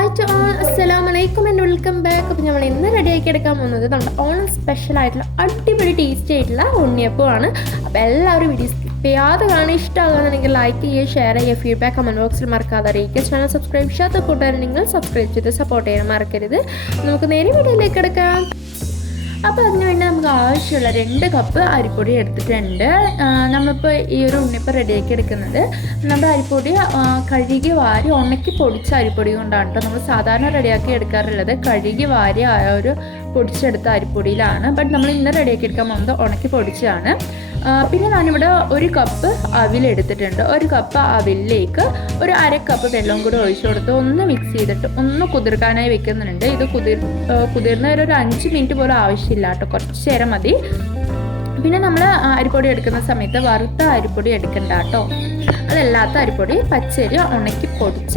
Hi to all, അസ്സലാമു അലൈക്കും and welcome back. അപ്പോൾ നമ്മൾ ഇന്ന് റെഡിയാക്കി എടുക്കാൻ പോകുന്നത് നമ്മുടെ ഓണം സ്പെഷ്യൽ ആയിട്ടുള്ള അടിപൊളി ടേസ്റ്റി ആയിട്ടുള്ള ഉണ്ണിയപ്പമാണ്. അപ്പോൾ എല്ലാവരും വീഡിയോ സ്കിപ്പ് ചെയ്യാതെ കാണാൻ ഇഷ്ടമാകുകയാണെന്നുണ്ടെങ്കിൽ ലൈക്ക് ചെയ്യുക, ഷെയർ ചെയ്യുക, ഫീഡ്ബാക്ക് കമൻറ്റ് ബോക്സിൽ മറക്കാതെ അറിയിക്കുക. ചാനൽ സബ്സ്ക്രൈബ് ചെയ്യാത്ത കൂട്ടുകാരുണ്ടെങ്കിൽ സബ്സ്ക്രൈബ് ചെയ്ത് സപ്പോർട്ട് ചെയ്യാൻ മറക്കരുത്. നമുക്ക് നേരെ വീഡിയോയിലേക്ക് എടുക്കാം. അപ്പോൾ അതിനുവേണ്ടി നമുക്ക് ആവശ്യമുള്ള 2 കപ്പ് അരിപ്പൊടി എടുത്തിട്ടുണ്ട്. നമ്മളിപ്പോൾ ഈ ഒരു ഉണ്ണിയപ്പം റെഡിയാക്കി എടുക്കുന്നത് നമ്മുടെ അരിപ്പൊടി കഴുകി വാരി ഉണക്കി പൊടിച്ച അരിപ്പൊടി കൊണ്ടാണ് കേട്ടോ. നമ്മൾ സാധാരണ റെഡിയാക്കി എടുക്കാറുള്ളത് കഴുകി വാരി ആ ഒരു പൊടിച്ചെടുത്ത അരിപ്പൊടിയിലാണ്. ബട്ട് നമ്മൾ ഇന്ന് റെഡിയാക്കി എടുക്കാൻ പോകുന്നത് ഉണക്കി പൊടിച്ചതാണ്. പിന്നെ ഞാനിവിടെ 1 കപ്പ് അവിലെടുത്തിട്ടുണ്ട്. 1 കപ്പ് അവിലേക്ക് ഒരു 1/2 കപ്പ് വെള്ളം കൂടി ഒഴിച്ചു കൊടുത്ത് ഒന്ന് മിക്സ് ചെയ്തിട്ട് ഒന്ന് കുതിർക്കാനായി വെക്കുന്നുണ്ട്. ഇത് കുതിർന്ന ഒരു 5 മിനിറ്റ് പോലും ആവശ്യമില്ല കേട്ടോ, കുറച്ച് നേരം മതി. പിന്നെ നമ്മൾ അരിപ്പൊടി എടുക്കുന്ന സമയത്ത് വറുത്ത അരിപ്പൊടി എടുക്കണ്ട കേട്ടോ, അതല്ലാത്ത അരിപ്പൊടി പച്ചരി ഉണക്കി പൊടിച്ച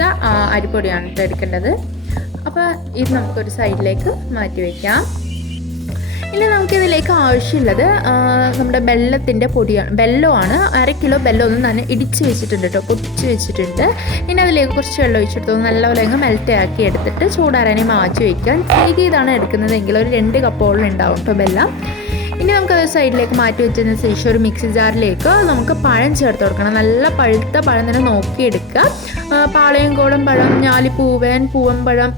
അരിപ്പൊടിയാണ് കേട്ടോ എടുക്കേണ്ടത്. അപ്പോൾ ഇത് നമുക്കൊരു സൈഡിലേക്ക് മാറ്റി വയ്ക്കാം. ഇനി നമുക്കിതിലേക്ക് ആവശ്യമുള്ളത് നമ്മുടെ വെള്ളത്തിൻ്റെ പൊടിയാണ്, വെല്ലമാണ്. 1/2 കിലോ വെല്ലം ഒന്ന് തന്നെ ഇടിച്ച് വെച്ചിട്ടുണ്ട് കേട്ടോ, പൊടിച്ച് വെച്ചിട്ടുണ്ട്. ഇനി അതിലേക്ക് കുറച്ച് വെള്ളം ഒഴിച്ചെടുത്ത് നല്ലപോലെ അങ്ങ് മെൽറ്റ് ആക്കി എടുത്തിട്ട് ചൂടാറാനെ മാറ്റി വയ്ക്കാം. ഇതാണ് എടുക്കുന്നതെങ്കിൽ ഒരു 2 കപ്പോളം ഉണ്ടാവും കേട്ടോ വെല്ലം. ഇനി നമുക്കത് സൈഡിലേക്ക് മാറ്റി വെച്ചതിന് ശേഷം ഒരു മിക്സി ജാറിലേക്ക് നമുക്ക് പഴം ചേർത്ത് കൊടുക്കണം. നല്ല പഴുത്ത പഴം തന്നെ നോക്കിയെടുക്കുക. പാളയംകോടൻ പഴം, ഞാലിപ്പൂവൻ, പൂവൻപഴം,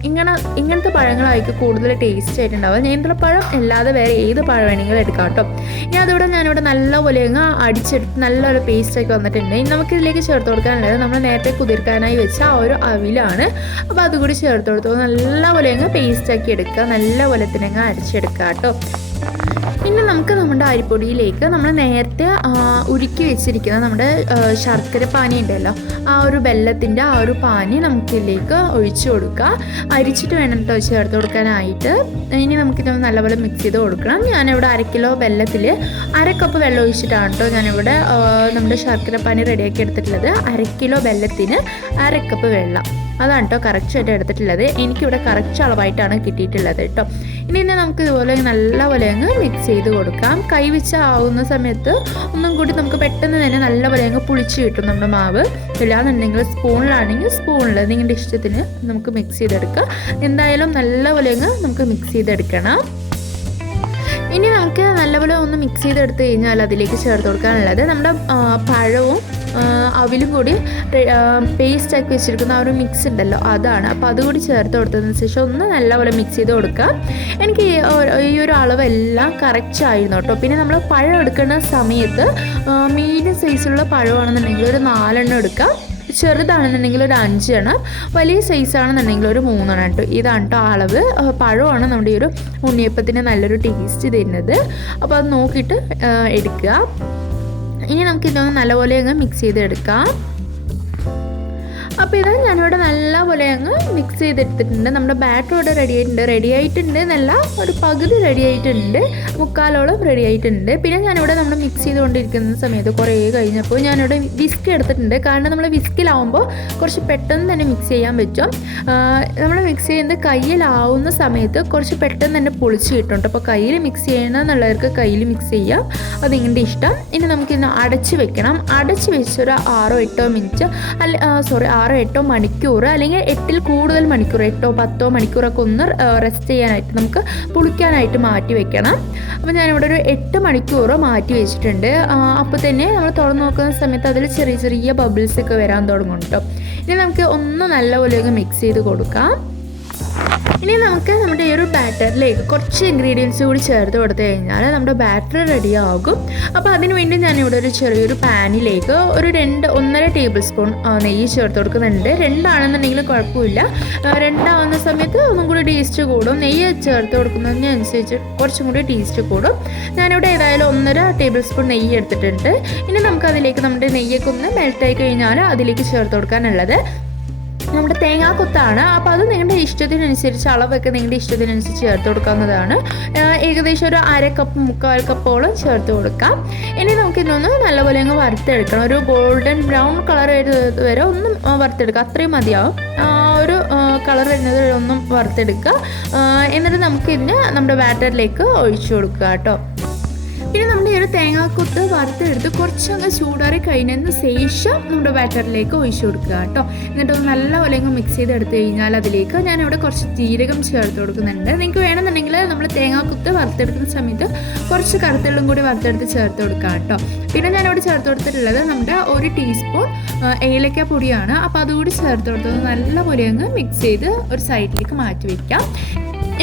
ഇങ്ങനത്തെ പഴങ്ങളായിരിക്കും കൂടുതൽ ടേസ്റ്റ് ആയിട്ടുണ്ടാവുക. നേന്ത്രപ്പഴം അല്ലാതെ വേറെ ഏത് പഴം വേണമെങ്കിലും എടുക്കാം കേട്ടോ. ഇനി അതോടെ ഞാനിവിടെ നല്ലപോലെ അങ്ങ് അടിച്ചെടുത്ത് നല്ലൊരു പേസ്റ്റാക്കി വന്നിട്ടുണ്ട്. ഇനി നമുക്കിതിലേക്ക് ചേർത്ത് കൊടുക്കാനുള്ളത് നമ്മൾ നേരത്തെ കുതിർക്കാനായി വെച്ച ആ ഒരു അവിലാണ്. അപ്പോൾ അതുകൂടി ചേർത്ത് കൊടുത്തു നല്ലപോലെ അങ്ങ് പേസ്റ്റാക്കി എടുക്കുക, നല്ലപോലെ തന്നെ അങ്ങ് അരച്ചെടുക്കുക കേട്ടോ. പിന്നെ നമുക്ക് നമ്മുടെ അരിപ്പൊടിയിലേക്ക് നമ്മൾ നേരത്തെ ഉരുക്കി വെച്ചിരിക്കുന്ന നമ്മുടെ ശർക്കര പാനി ഉണ്ടല്ലോ, ആ ഒരു വെല്ലത്തിൻ്റെ ആ ഒരു പാനി നമുക്കിതിലേക്ക് ഒഴിച്ചു കൊടുക്കുക. അരിച്ചിട്ട് വേണം കേട്ടോ ചേർത്ത് കൊടുക്കാനായിട്ട്. ഇനി നമുക്കിത് നല്ലപോലെ മിക്സ് ചെയ്ത് കൊടുക്കണം. ഞാനിവിടെ 1/2 കിലോ വെല്ലത്തിൽ 1/2 കപ്പ് വെള്ളം ഒഴിച്ചിട്ടാണ് കേട്ടോ ഞാനിവിടെ നമ്മുടെ ശർക്കര പാനി റെഡിയാക്കി എടുത്തിട്ടുള്ളത്. 1/2 കിലോ വെല്ലത്തിന് 1/2 കപ്പ് വെള്ളം, അതാണ് കേട്ടോ കറക്റ്റായിട്ട് എടുത്തിട്ടുള്ളത്. എനിക്കിവിടെ കറക്റ്റ് അളവായിട്ടാണ് കിട്ടിയിട്ടുള്ളത് കേട്ടോ. ഇനി നമുക്ക് ഇതുപോലെ നല്ലപോലെ അങ്ങ് മിക്സ് ചെയ്ത് കൊടുക്കാം. കൈവച്ച് ആവുന്ന സമയത്ത് ഒന്നും കൂടി നമുക്ക് പെട്ടെന്ന് തന്നെ നല്ലപോലെ അങ്ങ് പുളിച്ച് കിട്ടും നമ്മുടെ മാവ്. ഇല്ലാന്നുണ്ടെങ്കിൽ സ്പൂണിലാണെങ്കിൽ സ്പൂണിൽ നിങ്ങളുടെ ഇഷ്ടത്തിന് നമുക്ക് മിക്സ് ചെയ്തെടുക്കാം. എന്തായാലും നല്ലപോലെ അങ്ങ് നമുക്ക് മിക്സ് ചെയ്തെടുക്കണം. ഇനി നമുക്ക് നല്ലപോലെ ഒന്ന് മിക്സ് ചെയ്തെടുത്ത് കഴിഞ്ഞാൽ അതിലേക്ക് ചേർത്ത് കൊടുക്കാനുള്ളത് നമ്മുടെ പഴവും അവിലും കൂടി പേസ്റ്റാക്കി വെച്ചിരിക്കുന്ന ആ ഒരു മിക്സ് ഉണ്ടല്ലോ, അതാണ്. അപ്പോൾ അതുകൂടി ചേർത്ത് കൊടുത്തതിന് ശേഷം ഒന്ന് നല്ലപോലെ മിക്സ് ചെയ്ത് കൊടുക്കുക. എനിക്ക് ഈ ഒരു അളവെല്ലാം കറക്റ്റ് ആയിരുന്നു കേട്ടോ. പിന്നെ നമ്മൾ പഴം എടുക്കുന്ന സമയത്ത് മീഡിയം സൈസിലുള്ള പഴമാണെന്നുണ്ടെങ്കിൽ ഒരു 4 എണ്ണം എടുക്കാം, ചെറുതാണെന്നുണ്ടെങ്കിൽ ഒരു 5 എണ്ണം, വലിയ സൈസാണെന്നുണ്ടെങ്കിൽ ഒരു 3 എണ്ണം കേട്ടോ. ഇതാണ് കേട്ടോ അളവ്. പഴമാണ് നമ്മുടെ ഈ ഒരു ഉണ്ണിയപ്പത്തിന് നല്ലൊരു ടേസ്റ്റ് തരുന്നത്. അപ്പോൾ അത് നോക്കിയിട്ട് എടുക്കുക. ഇനി നമുക്കിതൊന്ന് നല്ലപോലെ അങ്ങ് മിക്സ് ചെയ്തെടുക്കാം. അപ്പോൾ ഇത് ഞാനിവിടെ നല്ലപോലെ അങ്ങ് മിക്സ് ചെയ്തെടുത്തിട്ടുണ്ട്. നമ്മുടെ ബാറ്റർ ഇവിടെ റെഡി ആയിട്ടുണ്ട് എന്നല്ല, ഒരു പകുതി റെഡി ആയിട്ടുണ്ട്, 3/4 റെഡി ആയിട്ടുണ്ട്. പിന്നെ ഞാനിവിടെ നമ്മൾ മിക്സ് ചെയ്തുകൊണ്ടിരിക്കുന്ന സമയത്ത് കുറേ കഴിഞ്ഞപ്പോൾ ഞാനിവിടെ വിസ്ക് എടുത്തിട്ടുണ്ട്. കാരണം നമ്മൾ വിസ്കിലാവുമ്പോൾ കുറച്ച് പെട്ടെന്ന് തന്നെ മിക്സ് ചെയ്യാൻ പറ്റും. നമ്മൾ മിക്സ് ചെയ്യുന്നത് കയ്യിലാവുന്ന സമയത്ത് കുറച്ച് പെട്ടെന്ന് തന്നെ പൊളിച്ച് കിട്ടും. അപ്പോൾ കയ്യിൽ മിക്സ് ചെയ്യണമെന്നുള്ളവർക്ക് കയ്യിൽ മിക്സ് ചെയ്യാം, അത് നിങ്ങളുടെ ഇഷ്ടം. ഇനി നമുക്കിന്ന് അടച്ച് വെക്കണം. അടച്ച് വെച്ചൊരു 6-8 മിനിറ്റ് 6-8 മണിക്കൂർ അല്ലെങ്കിൽ 8-ൽ കൂടുതൽ മണിക്കൂർ, 8-10 മണിക്കൂറൊക്കെ ഒന്ന് റെസ്റ്റ് ചെയ്യാനായിട്ട് നമുക്ക് പുളിക്കാനായിട്ട് മാറ്റി വെക്കണം. അപ്പോൾ ഞാനിവിടെ ഒരു 8 മണിക്കൂർ മാറ്റി വെച്ചിട്ടുണ്ട്. അപ്പോൾ തന്നെ നമ്മൾ തുറന്ന് നോക്കുന്ന സമയത്ത് അതിൽ ചെറിയ ചെറിയ ബബിൾസ് ഒക്കെ വരാൻ തുടങ്ങും കേട്ടോ. ഇനി നമുക്ക് ഒന്ന് നല്ലപോലെ മിക്സ് ചെയ്ത് കൊടുക്കാം. ഇനി നമുക്ക് നമ്മുടെ ഈ ഒരു ബാറ്ററിലേക്ക് കുറച്ച് ഇൻഗ്രീഡിയൻസ് കൂടി ചേർത്ത് കൊടുത്തു കഴിഞ്ഞാൽ നമ്മുടെ ബാറ്റർ റെഡി ആകും. അപ്പോൾ അതിന് വേണ്ടി ഞാനിവിടെ ഒരു ചെറിയൊരു പാനിലേക്ക് ഒരു 1.5 ടേബിൾ സ്പൂൺ നെയ്യ് ചേർത്ത് കൊടുക്കുന്നുണ്ട്. 2 ആണെന്നുണ്ടെങ്കിൽ കുഴപ്പമില്ല. 2 ആവുന്ന സമയത്ത് ഒന്നും കൂടി ടേസ്റ്റ് കൂടും. നെയ്യ് ചേർത്ത് കൊടുക്കുന്നതിനനുസരിച്ച് കുറച്ചും കൂടി ടേസ്റ്റ് കൂടും. ഞാനിവിടെ ഏതായാലും 1.5 ടേബിൾ സ്പൂൺ നെയ്യ് എടുത്തിട്ടുണ്ട്. ഇനി നമുക്ക് അതിലേക്ക് നമ്മുടെ നെയ്യൊക്കെ ഒന്ന് മെൽറ്റായി കഴിഞ്ഞാൽ അതിലേക്ക് ചേർത്ത് കൊടുക്കാനുള്ളത് നമ്മുടെ തേങ്ങാക്കൊത്താണ്. അപ്പോൾ അത് നിങ്ങളുടെ ഇഷ്ടത്തിനനുസരിച്ച് അളവൊക്കെ നിങ്ങളുടെ ഇഷ്ടത്തിനനുസരിച്ച് ചേർത്ത് കൊടുക്കാവുന്നതാണ്. ഏകദേശം ഒരു 1/2 കപ്പ് 3/4 കപ്പോളം ചേർത്ത് കൊടുക്കാം. ഇനി നമുക്കിതൊന്ന് നല്ലപോലെ അങ്ങ് വറുത്തെടുക്കണം. ഒരു ഗോൾഡൻ ബ്രൗൺ കളർ വരെ ഒന്നും വറുത്തെടുക്കുക, അത്രയും മതിയാവും. ഒരു കളർ വരുന്നത് ഒന്നും വറുത്തെടുക്കുക. എന്നിട്ട് നമുക്കിതിന് നമ്മുടെ ബാറ്ററിലേക്ക് ഒഴിച്ചു കൊടുക്കുക കേട്ടോ. ഇനി നമ്മൾ ഈ ഒരു തേങ്ങാക്കൊത്ത് വറുത്തെടുത്ത് കുറച്ചങ്ങ് ചൂടാറി കഴിഞ്ഞതിന് ശേഷം നമ്മുടെ ബാറ്ററിലേക്ക് ഒഴിച്ചു കൊടുക്കുക കേട്ടോ. എന്നിട്ട് നല്ലപോലെ അങ്ങ് മിക്സ് ചെയ്തെടുത്ത് കഴിഞ്ഞാൽ അതിലേക്ക് ഞാനിവിടെ കുറച്ച് ജീരകം ചേർത്ത് കൊടുക്കുന്നുണ്ട്. നിങ്ങൾക്ക് വേണമെന്നുണ്ടെങ്കിൽ നമ്മൾ തേങ്ങാക്കൊത്ത് വറുത്തെടുക്കുന്ന സമയത്ത് കുറച്ച് കറുത്തുള്ളും കൂടി വറുത്തെടുത്ത് ചേർത്ത് കൊടുക്കുക കേട്ടോ. പിന്നെ ഞാനിവിടെ ചേർത്ത് കൊടുത്തിട്ടുള്ളത് നമ്മുടെ 1 ടീസ്പൂൺ ഏലക്ക പൊടിയാണ്. അപ്പോൾ അതുകൂടി ചേർത്ത് കൊടുത്തത് നല്ലപോലെ അങ്ങ് മിക്സ് ചെയ്ത് ഒരു സൈഡിലേക്ക് മാറ്റി വയ്ക്കാം.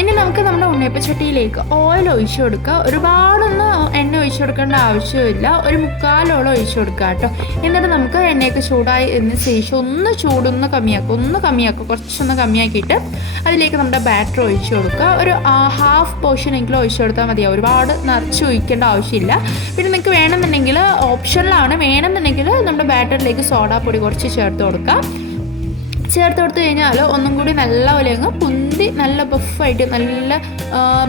ഇനി നമുക്ക് നമ്മുടെ ഉണ്ണിയപ്പച്ചട്ടിയിലേക്ക് ഓയിൽ ഒഴിച്ചു കൊടുക്കുക. ഒരുപാടൊന്നും എണ്ണ ഒഴിച്ചു കൊടുക്കേണ്ട ആവശ്യമില്ല, ഒരു 3/4 ഒഴിച്ചു കൊടുക്കുക കേട്ടോ. എന്നിട്ട് നമുക്ക് എണ്ണയൊക്കെ ചൂടായി എന്നതിന് ശേഷം ഒന്ന് കമ്മിയാക്കുക, കുറച്ചൊന്ന് കമ്മിയാക്കിയിട്ട് അതിലേക്ക് നമ്മുടെ ബാറ്റർ ഒഴിച്ചു കൊടുക്കുക. ഒരു ഹാഫ് പോർഷൻ എങ്കിലും ഒഴിച്ചു കൊടുത്താൽ മതിയാവും, ഒരുപാട് നിറച്ച് ഒഴിക്കേണ്ട ആവശ്യമില്ല. പിന്നെ നിങ്ങൾക്ക് വേണമെന്നുണ്ടെങ്കിൽ ഓപ്ഷനിലാണ്, വേണമെന്നുണ്ടെങ്കിൽ നമ്മുടെ ബാറ്ററിലേക്ക് സോഡാപ്പൊടി കുറച്ച് ചേർത്ത് കൊടുക്കുക. ചേർത്ത് കൊടുത്തു കഴിഞ്ഞാൽ ഒന്നും കൂടി നല്ലപോലെ അങ്ങ് പൊന്തി നല്ല ബഫായിട്ട് നല്ല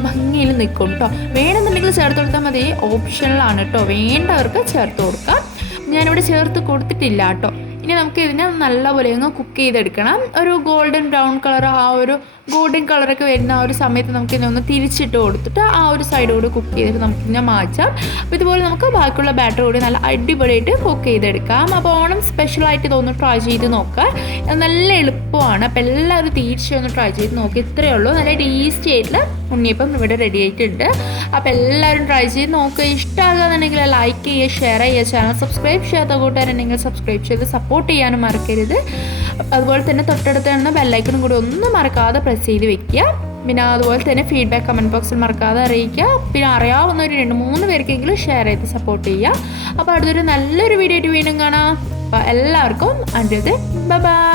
ഭംഗിയിൽ നിൽക്കും കേട്ടോ. വേണമെന്നുണ്ടെങ്കിൽ ചേർത്ത് കൊടുത്താൽ മതി, ഓപ്ഷനിലാണ് കേട്ടോ, വേണ്ടവർക്ക് ചേർത്ത് കൊടുക്കാം. ഞാനിവിടെ ചേർത്ത് കൊടുത്തിട്ടില്ല കേട്ടോ. ഇനി നമുക്ക് ഇതിനെ നല്ലപോലെ അങ്ങ് കുക്ക് ചെയ്തെടുക്കണം. ഒരു ഗോൾഡൻ ബ്രൗൺ കളർ, ആ ഒരു ഗോൾഡൻ കളറൊക്കെ വരുന്ന ആ ഒരു സമയത്ത് നമുക്കിതിനെ ഒന്ന് തിരിച്ചിട്ട് കൊടുത്തിട്ട് ആ ഒരു സൈഡ് കൂടി കുക്ക് ചെയ്തിട്ട് നമുക്കിതിനെ മാറ്റാം. അപ്പോൾ ഇതുപോലെ നമുക്ക് ബാക്കിയുള്ള ബാറ്റർ കൂടി നല്ല അടിപൊളിയായിട്ട് കുക്ക് ചെയ്തെടുക്കാം. അപ്പോൾ ഓണം സ്പെഷ്യലായിട്ട് ഇതൊന്ന് ട്രൈ ചെയ്ത് നോക്കുക, നല്ല എളുപ്പമാണ്. അപ്പോൾ എല്ലാവരും തീർച്ചയായും ഒന്ന് ട്രൈ ചെയ്ത് നോക്കുക. ഇത്രയേ ഉള്ളൂ, നല്ല ടേസ്റ്റി ആയിട്ടുള്ള ഉണ്ണിയപ്പം ഇവിടെ റെഡി ആയിട്ടുണ്ട്. അപ്പോൾ എല്ലാവരും ട്രൈ ചെയ്ത് നോക്കുക. ഇഷ്ടമാകുകയെന്നുണ്ടെങ്കിൽ ലൈക്ക് ചെയ്യുക, ഷെയർ ചെയ്യുക, ചാനൽ സബ്സ്ക്രൈബ് ചെയ്യാത്ത കൂട്ടുകാരുണ്ടെങ്കിൽ സബ്സ്ക്രൈബ് ചെയ്ത് സപ്പോർട്ട് ചെയ്യാനും മറക്കരുത്. അതുപോലെ തന്നെ തൊട്ടടുത്ത് കാണുന്ന ബെല്ലൈക്കണും കൂടി ഒന്നും മറക്കാതെ പ്രസ് ചെയ്ത് വെക്കുക. പിന്നെ അതുപോലെ തന്നെ ഫീഡ്ബാക്ക് കമൻറ്റ് ബോക്സിൽ മറക്കാതെ അറിയിക്കുക. പിന്നെ അറിയാവുന്ന ഒരു 2-3 പേർക്കെങ്കിലും ഷെയർ ചെയ്ത് സപ്പോർട്ട് ചെയ്യുക. അപ്പോൾ അടുത്തൊരു നല്ലൊരു വീഡിയോ ആയിട്ട് വീണ്ടും കാണാം. അപ്പോൾ എല്ലാവർക്കും ബൈ.